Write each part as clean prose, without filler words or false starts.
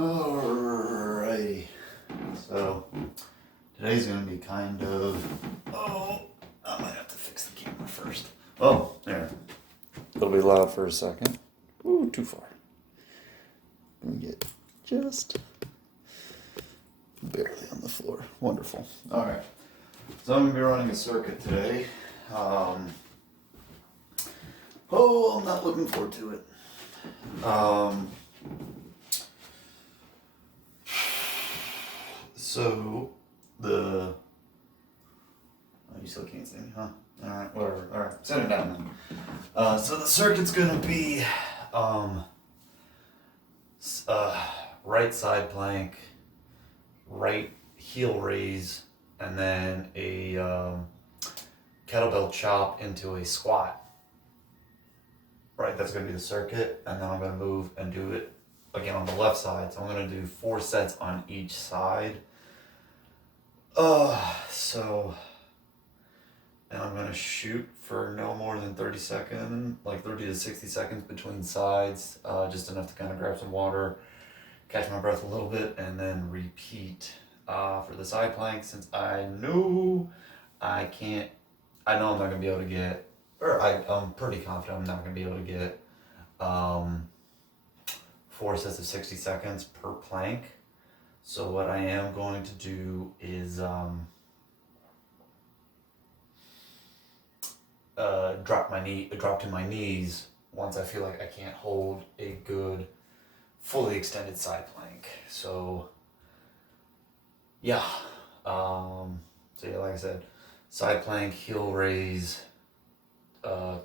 Alrighty. So today's gonna be kind of I might have to fix the camera first. Oh, there. It'll be loud for a second. Ooh, too far. Let me get just barely on the floor. Wonderful. Alright. So I'm gonna be running a circuit today. I'm not looking forward to it. So the you still can't see me, huh? Alright, whatever. Alright, set it down then. So the circuit's gonna be right side plank, right heel raise, and then a kettlebell chop into a squat. Right, that's gonna be the circuit, and then I'm gonna move and do it again on the left side. So I'm gonna do 4 sets on each side. And I'm gonna shoot for no more than 30 seconds, like 30 to 60 seconds between sides, just enough to kind of grab some water, catch my breath a little bit, and then repeat for the side plank. Since I know I'm not gonna be able to get, I'm pretty confident I'm not gonna be able to get 4 sets of 60 seconds per plank. So what I am going to do is drop to my knees once I feel like I can't hold a good fully extended side plank. So yeah, like I said, side plank, heel raise,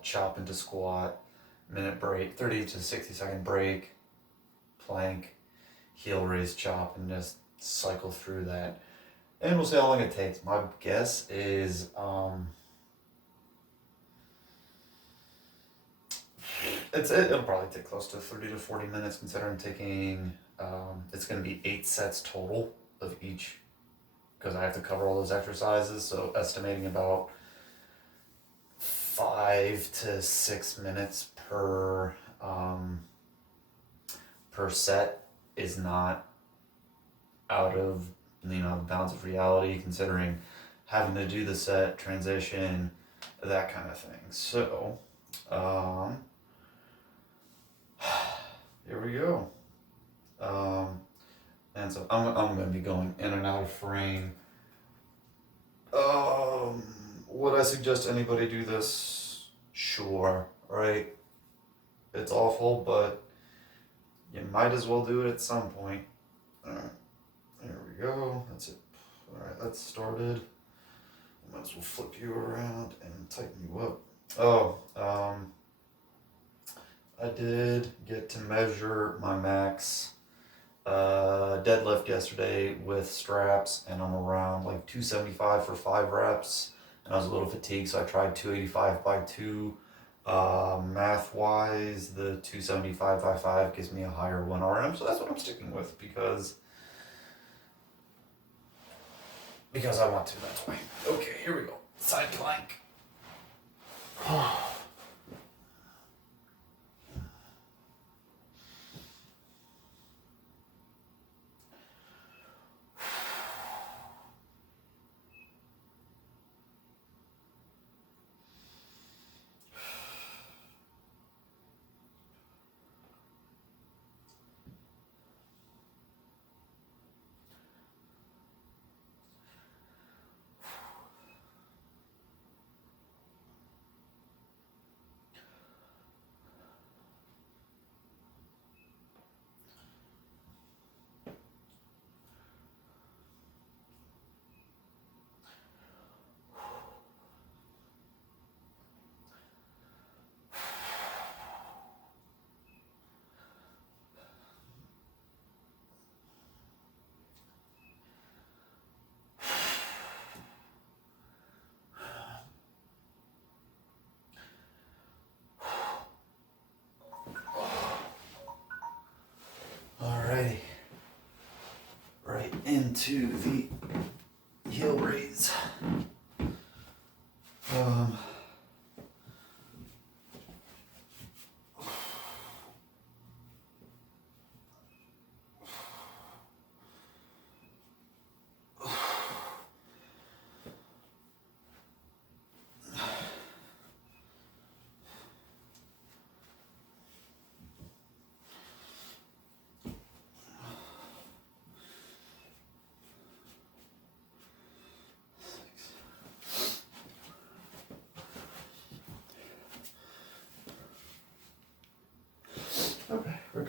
chop into squat, minute break, 30 to 60 second break, plank, heel raise, chop, and just cycle through that. And we'll see how long it takes. My guess is it'll probably take close to 30 to 40 minutes, considering taking it's going to be 8 sets total of each, because I have to cover all those exercises. So estimating about 5 to 6 minutes per set is not out of the bounds of reality, considering having to do the set transition, that kind of thing. So here we go. And so I'm going to be going in and out of frame. Would I suggest anybody do this? Sure, right? It's awful, but you might as well do it at some point. Alright, there we go. That's it. Alright, that's started. I might as well flip you around and tighten you up. I did get to measure my max deadlift yesterday with straps, and I'm around like 275 for 5 reps, and I was a little fatigued, so I tried 285 by 2. Math wise, the 275 by 5 gives me a higher 1 RM, so that's what I'm sticking with, because I want to that way. Okay, here we go. Side plank. Alrighty, right into the heel raise.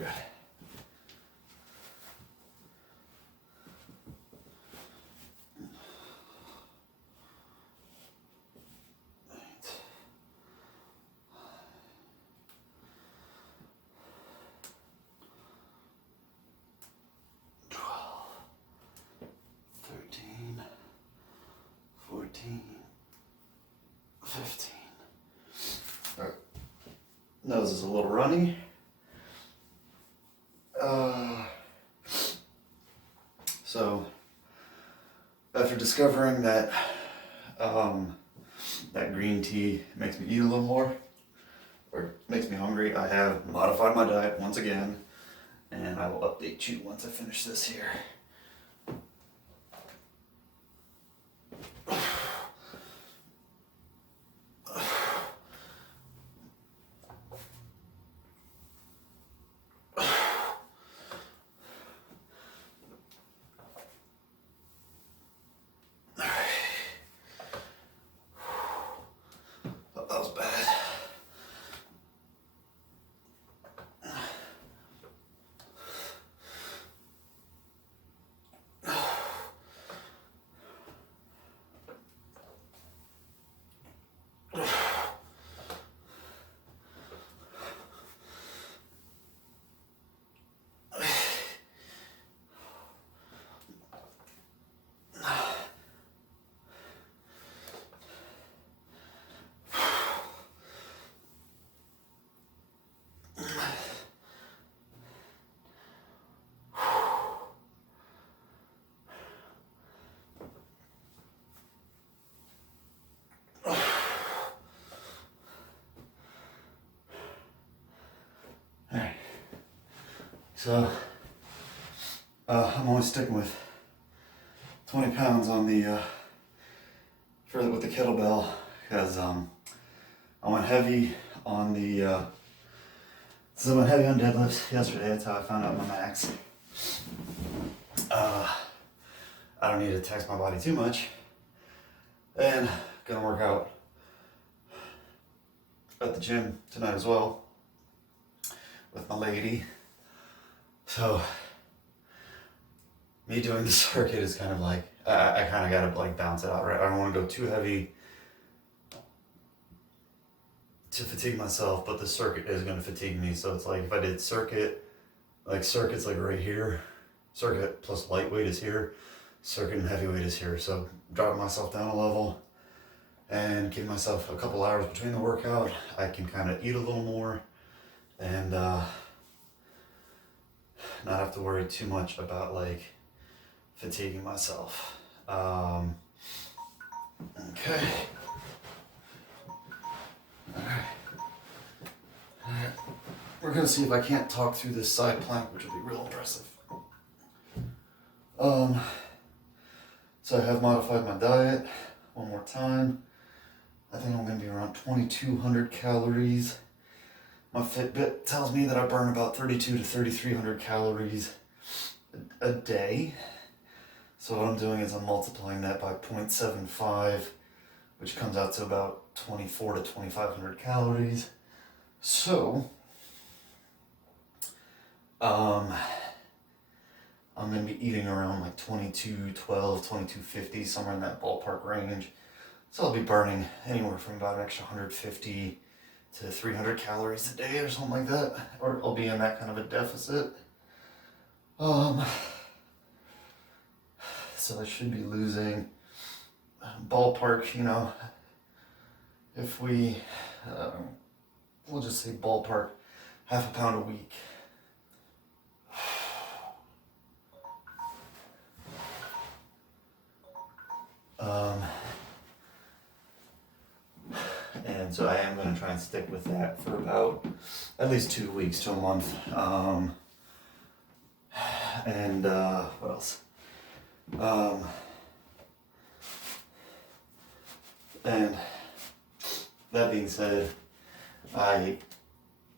Okay. Alright. Nose is a little runny. So after discovering that that green tea makes me eat a little more, or makes me hungry, I have modified my diet once again, and I will update you once I finish this here. That was bad. Alright. So I'm only sticking with 20 pounds on the with the kettlebell because I went heavy on the so I went heavy on deadlifts yesterday. That's how I found out my max. I don't need to tax my body too much, and gonna work out at the gym tonight as well with my lady. So me doing the circuit is kind of like I kind of gotta like balance it out, right? I don't want to go too heavy to fatigue myself, but the circuit is going to fatigue me. So it's like if I did circuit's like right here, circuit plus lightweight is here, circuit and heavyweight is here. So dropping myself down a level and give myself a couple hours between the workout, I can kind of eat a little more and not have to worry too much about like fatiguing myself. Okay. Alright. We're gonna see if I can't talk through this side plank, which will be real impressive. So I have modified my diet one more time. I think I'm gonna be around 2,200 calories. My Fitbit tells me that I burn about 3,200 to 3,300 calories a day. So what I'm doing is I'm multiplying that by 0.75, which comes out to about 2,400 to 2,500 calories. So, I'm going to be eating around like 2,212, 2,250, somewhere in that ballpark range. So I'll be burning anywhere from about an extra 150 to 300 calories a day or something like that. Or I'll be in that kind of a deficit. So I should be losing ballpark, if we, we'll just say ballpark, half a pound a week. And so I am going to try and stick with that for about at least 2 weeks to a month. And what else? And that being said,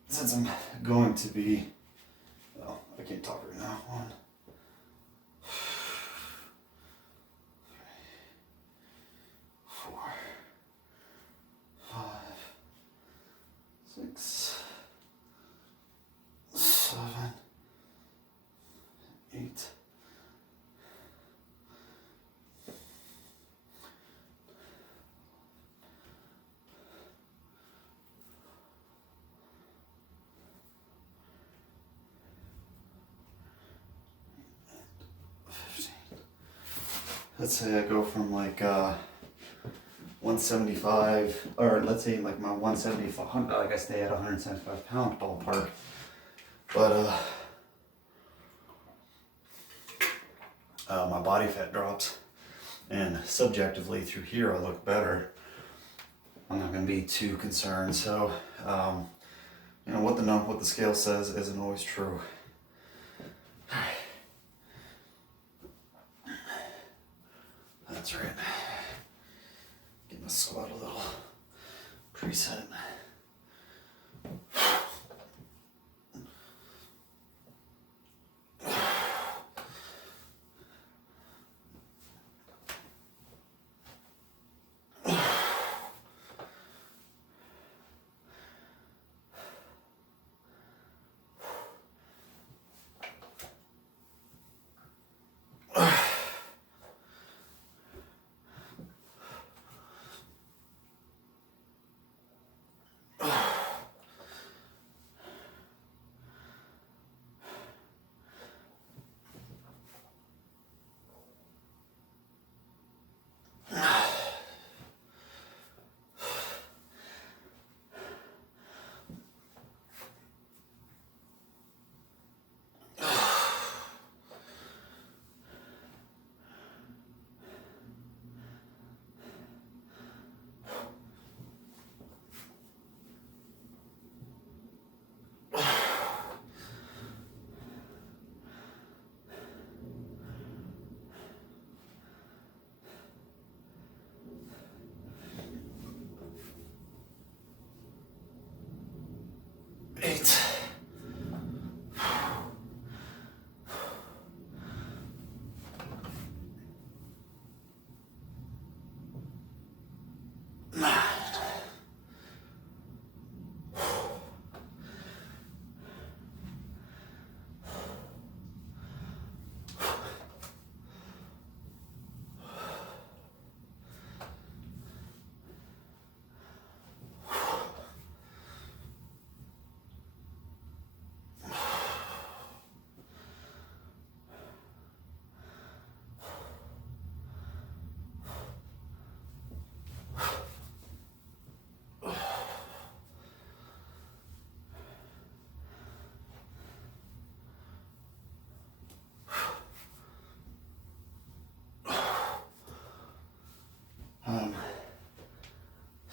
since I'm going to be, well, I can't talk right now. 1, 4, 5, 6, 7, let's say I go from like 175, or let's say like my 175, like I stay at 175 pound ballpark, but my body fat drops, and subjectively through here I look better. I'm not going to be too concerned. So, you know, what the scale says isn't always true. That's right. Get my squat a little preset. Eight.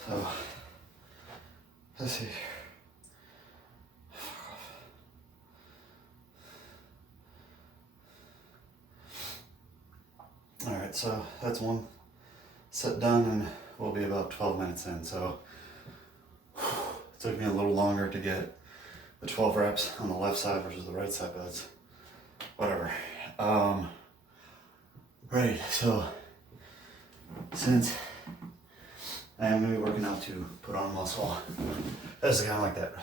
So let's see. All right, so that's one set done, and we'll be about 12 minutes in. So it took me a little longer to get the 12 reps on the left side versus the right side, but that's whatever. Right, so since I am going to be working out to put on muscle, that's kind of like that.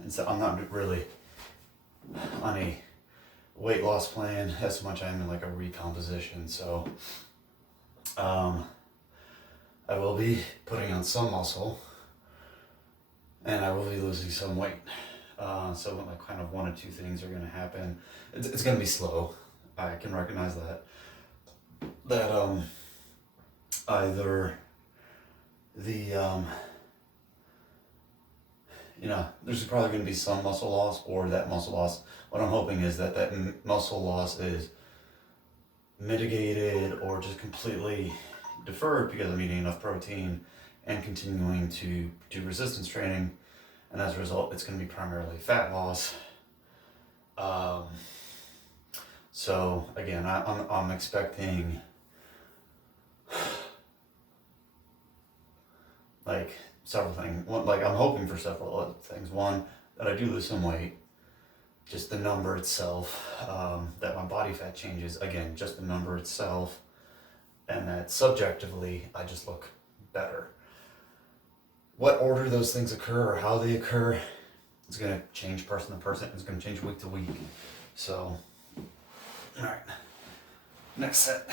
And so I'm not really on a weight loss plan as much. I'm in like a recomposition. So I will be putting on some muscle, and I will be losing some weight. So like kind of one or two things are going to happen. It's going to be slow. I can recognize that. Either the there's probably going to be some muscle loss, or that muscle loss, what I'm hoping is that muscle loss is mitigated or just completely deferred because I'm eating enough protein and continuing to do resistance training, and as a result it's going to be primarily fat loss. So again, I'm expecting like several things. One, like I'm hoping for several other things. One, that I do lose some weight, just the number itself, that my body fat changes, again, just the number itself, and that subjectively I just look better. What order those things occur or how they occur, it's going to change person to person. It's going to change week to week. So, all right, next set.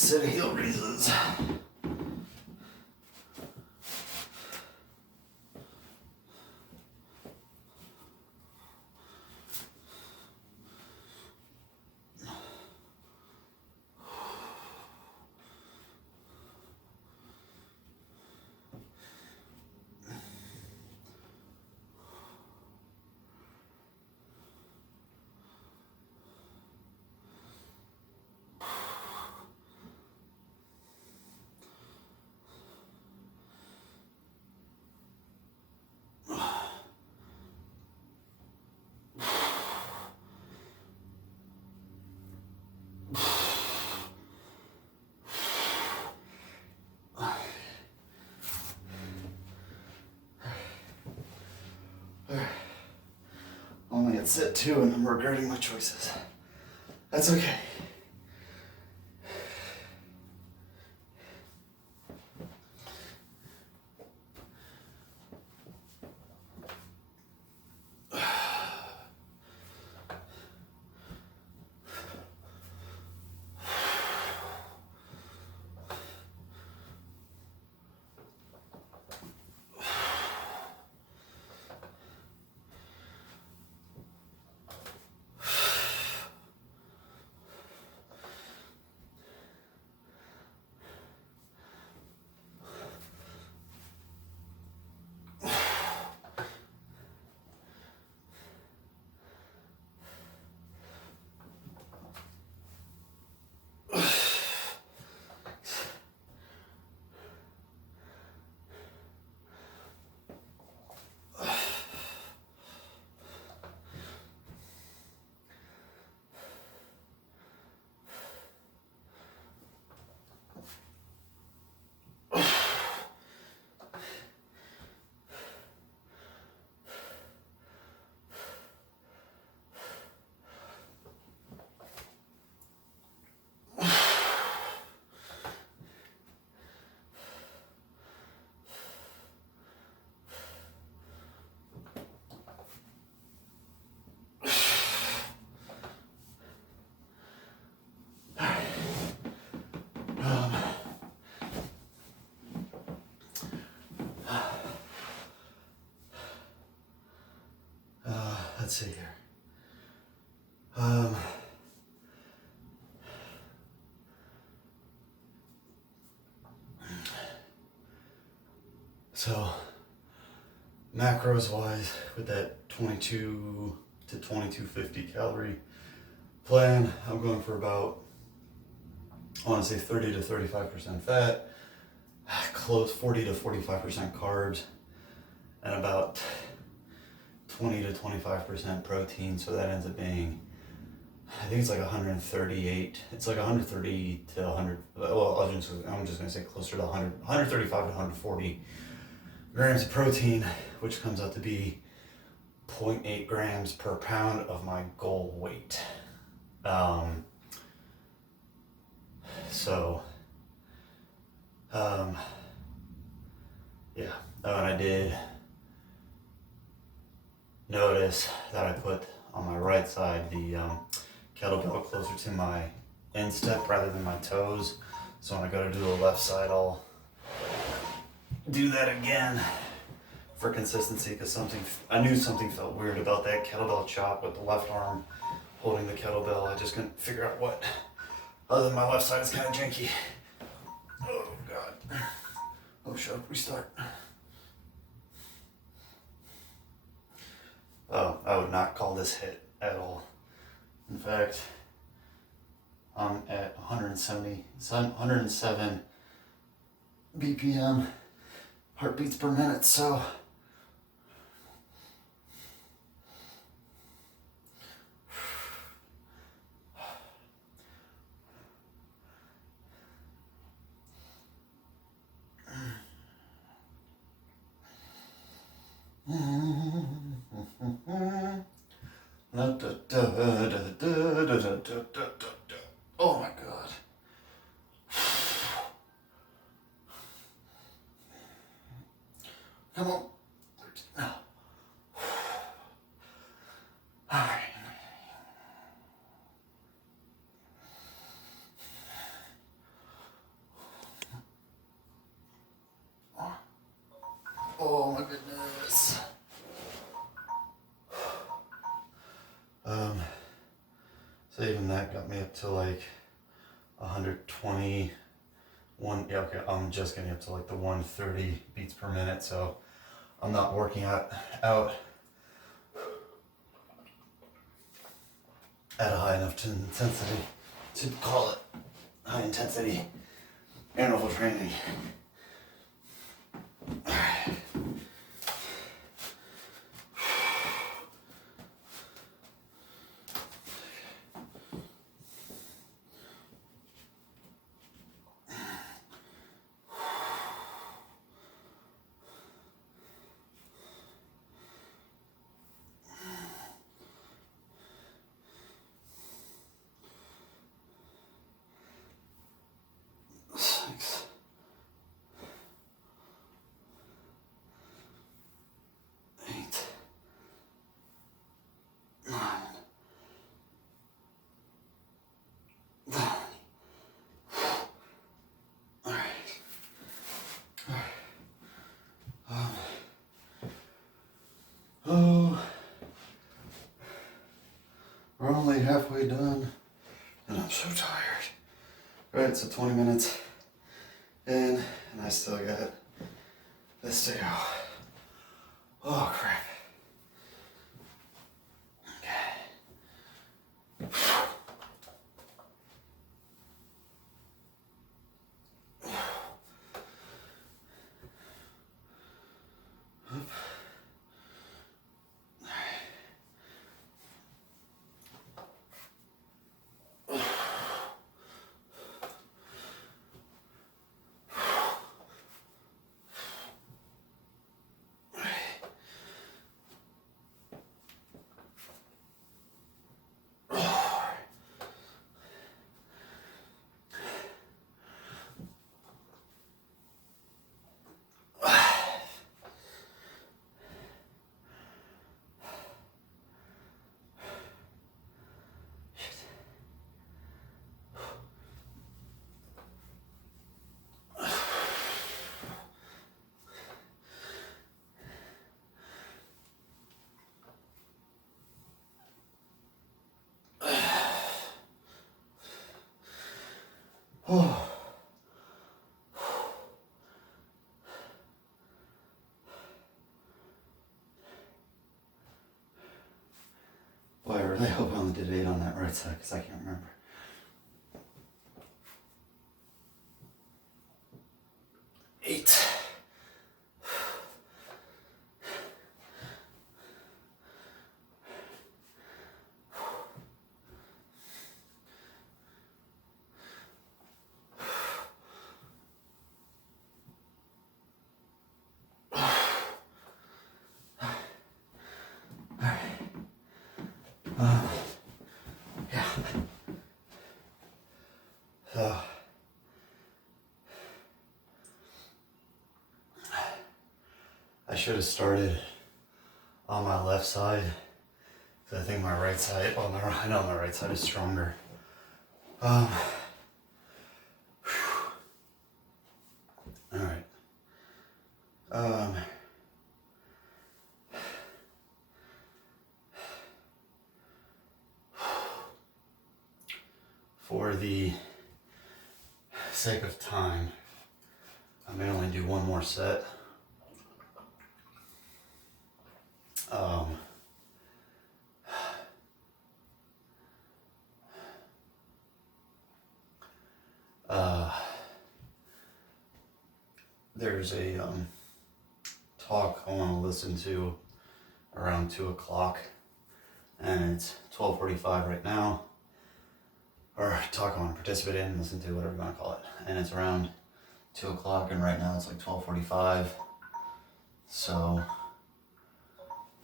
set of heel raises. Only at set 2 and I'm regretting my choices. That's okay. Let's see here. So, macros wise, with that 22 to 2250 calorie plan, I'm going for about, I want to say 30 to 35% fat, close 40 to 45% carbs, and about 20 to 25% protein. So that ends up being, I think it's like 138. It's like 130 to 100. Well, I'm just going to say closer to 100, 135 to 140 grams of protein, which comes out to be 0.8 grams per pound of my goal weight. Yeah. Oh, and I did notice that I put on my right side the kettlebell closer to my instep rather than my toes. So when I go to do the left side, I'll do that again for consistency, because I knew something felt weird about that kettlebell chop with the left arm holding the kettlebell. I just couldn't figure out what. Other than my left side is kind of janky. Oh God. Oh, shut up, restart. Oh, I would not call this HIIT at all. In fact, I'm at 107 BPM, heartbeats per minute, so oh my God. Come on. All right. that got me up to like 121. Yeah, okay, I'm just getting up to like the 130 beats per minute, so I'm not working out at a high enough intensity to call it high intensity interval training. Six, 8, 9, 10. All right. Oh, we're only halfway done, and I'm so tired. All right, so 20 minutes in, and I still got this to go. Oh, crap. Oh. Boy, I really hope I only did 8 on that right side, because I can't remember. 8. Yeah. So, I should have started on my left side, because I think my right side, I know my right side is stronger. All right. For the sake of time, I may only do one more set. There's a talk I want to listen to around 2 o'clock, and it's 12:45 right now. Or talk I want to participate in, listen to, whatever you want to call it. And it's around 2 o'clock, and right now it's like 12:45. So,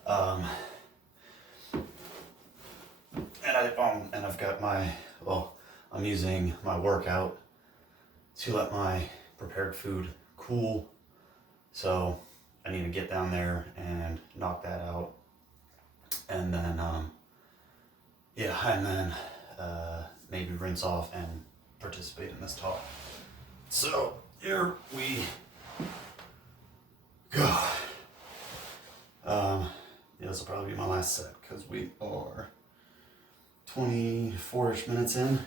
and I've got I'm using my workout to let my prepared food cool. So I need to get down there and knock that out. And then, maybe rinse off and participate in this talk. So here we go. This will probably be my last set, because we are 24-ish minutes in.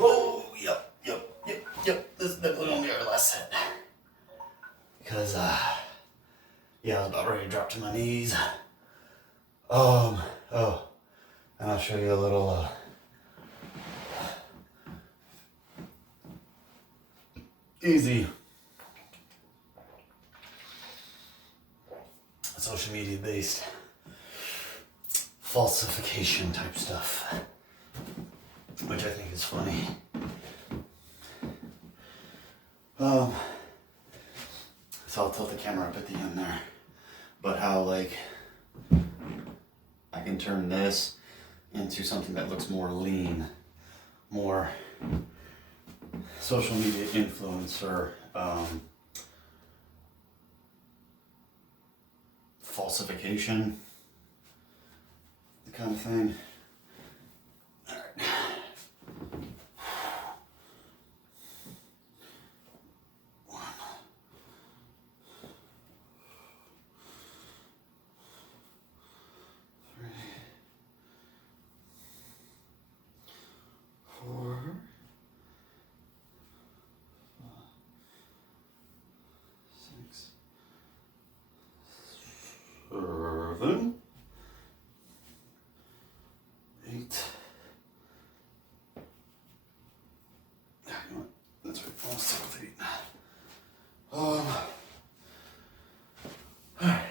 Oh, yep. This is definitely gonna be our last set. Because, yeah, I was about ready to drop to my knees. Oh, and I'll show you a little, easy social media based falsification type stuff, which I think is funny. So I'll tilt the camera up at the end there, but how like I can turn this into something that looks more lean, more social media influencer, falsification, the kind of thing. All right. Seven, 8. You know what? That's right. Almost 6 with 8. Alright.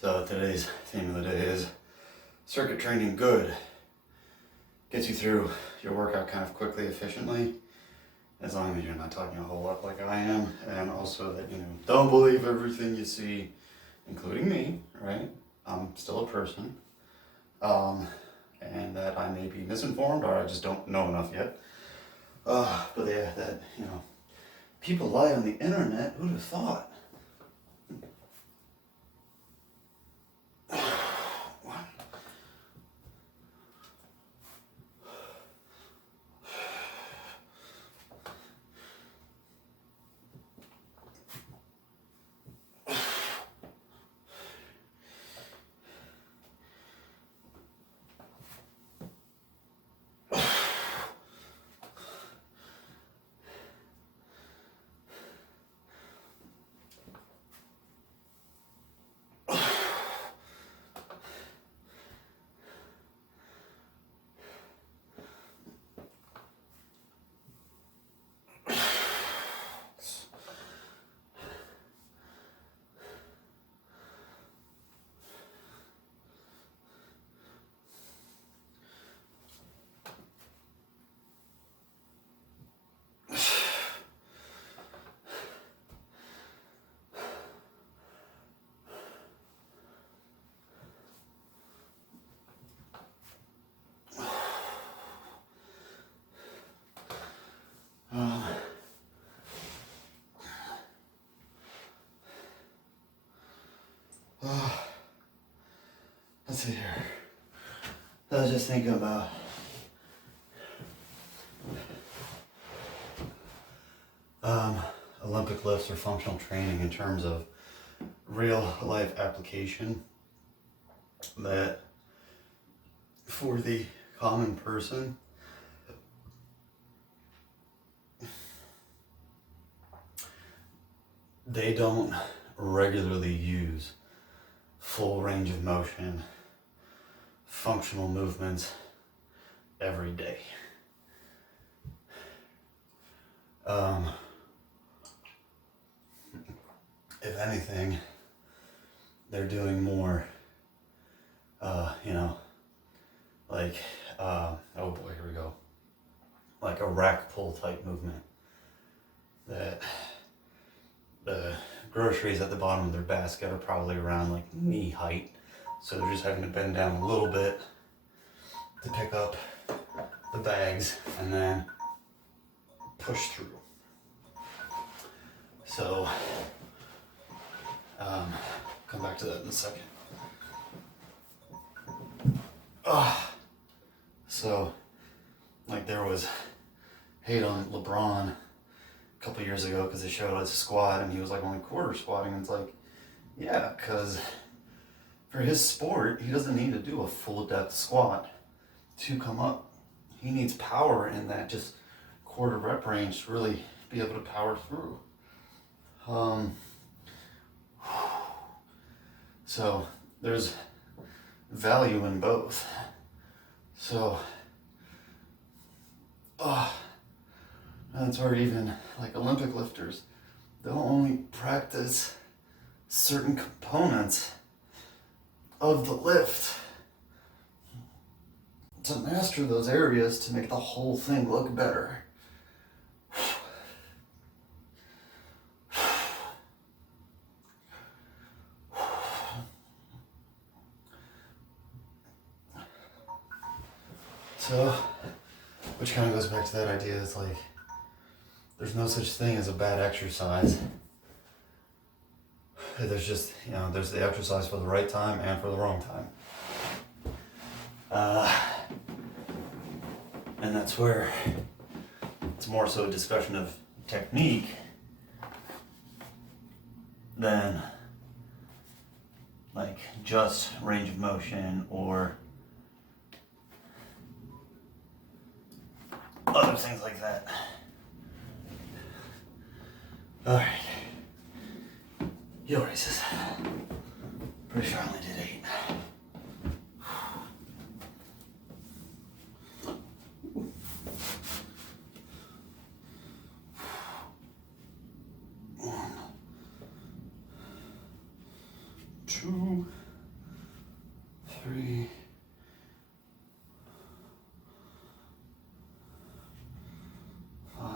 So today's theme of the day is circuit training good. Gets you through your workout kind of quickly, efficiently. As long as you're not talking a whole lot like I am, and also that, don't believe everything you see, including me, right? I'm still a person, and that I may be misinformed or I just don't know enough yet. But yeah, that, people lie on the internet, who'd have thought? Let's see here. I was just thinking about Olympic lifts or functional training in terms of real life application, that for the common person, they don't regularly use full range of motion, functional movements every day. If anything, they're doing more, like, oh boy, here we go. Like a rack pull type movement. That the groceries at the bottom of their basket are probably around like knee height. So they're just having to bend down a little bit to pick up the bags and then push through. So, come back to that in a second. So, like there was hate on LeBron a couple years ago because they showed us a squat and he was like only quarter squatting. And it's like, yeah, because for his sport, he doesn't need to do a full depth squat to come up. He needs power in that just quarter rep range to really be able to power through. So there's value in both. So, that's where even like Olympic lifters, they'll only practice certain components of the lift to master those areas to make the whole thing look better. So, which kind of goes back to that idea, it's like, there's no such thing as a bad exercise. There's just, there's the exercise for the right time and for the wrong time. And that's where it's more so a discussion of technique than like just range of motion or other things like that. Alright. Heel raises. Pretty sure I only did 8. One, 2, 3, 5,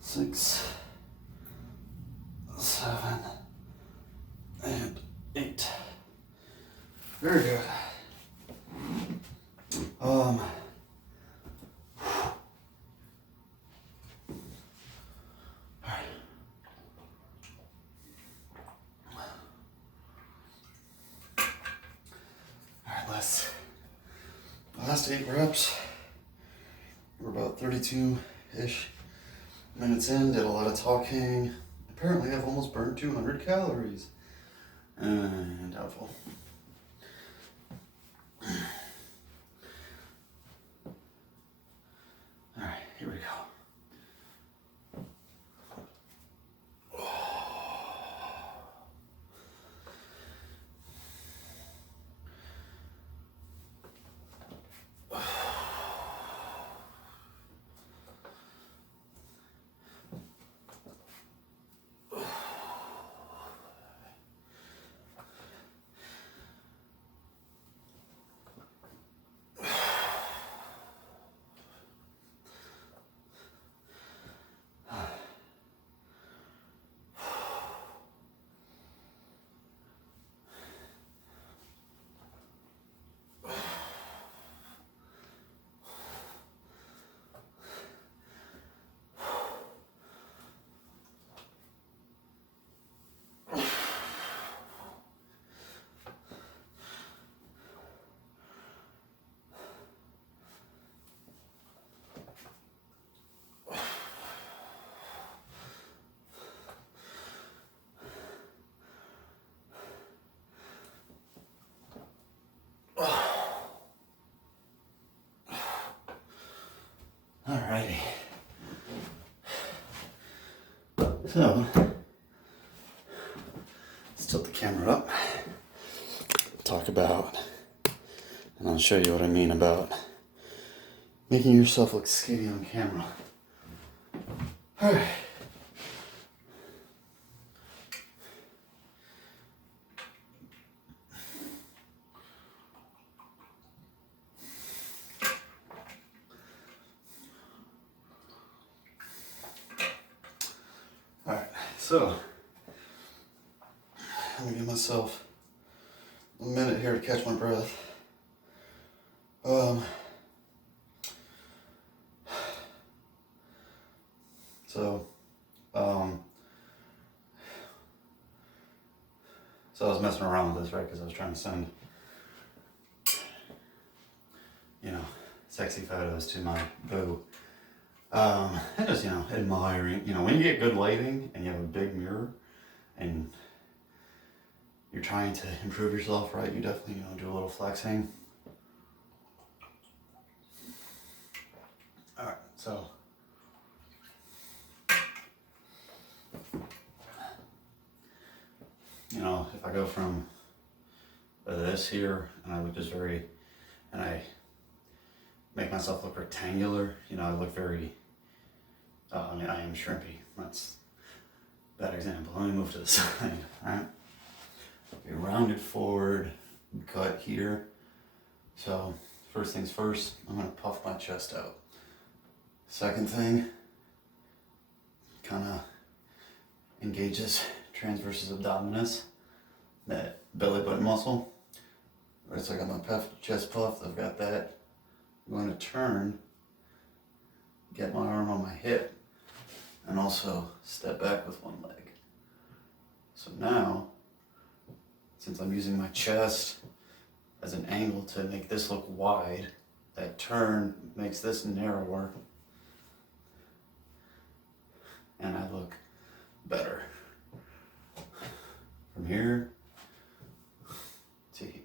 6, 7, and 8. Very good. Last 8 reps. We're about 32-ish minutes in, did a lot of talking. Apparently I've almost burned 200 calories. Doubtful. Alright, here we go. So, let's tilt the camera up. Talk about, and I'll show you what I mean about making yourself look skinny on camera. Alright. Alright, so let me give myself a minute here to catch my breath. So I was messing around with this, right? Because I was trying to send, sexy photos to my boo. And just, admiring, when you get good lighting and you have a big mirror and you're trying to improve yourself, right? You definitely, do a little flexing. All right, so. If I go from this here and I look and I make myself look rectangular, I look very, I am shrimpy. That's a bad example. Let me move to the side, right? Okay, rounded forward, cut here. So first things first, I'm gonna puff my chest out. Second thing, kind of engages transversus abdominis, that belly button muscle. Right, so I got my chest puffed, I've got that. I'm going to turn, get my arm on my hip, and also step back with one leg. So now, since I'm using my chest as an angle to make this look wide, that turn makes this narrower, and I look better. From here to here.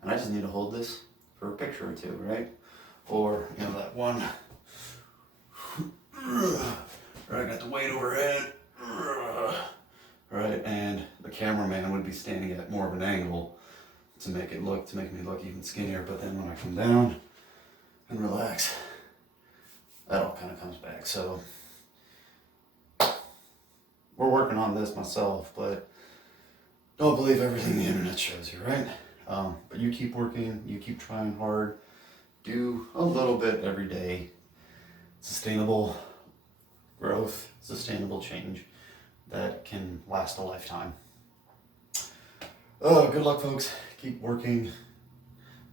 And I just need to hold this for a picture or two, right? Or, that one, right, I got the weight overhead, right? And the cameraman would be standing at more of an angle to make me look even skinnier. But then when I come down and relax, that all kind of comes back. So we're working on this myself, but don't believe everything the internet shows you, right? But you keep working, you keep trying hard, do a little bit every day. Sustainable growth, sustainable change that can last a lifetime. Good luck, folks. Keep working.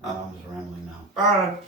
I'm just rambling now. Bye.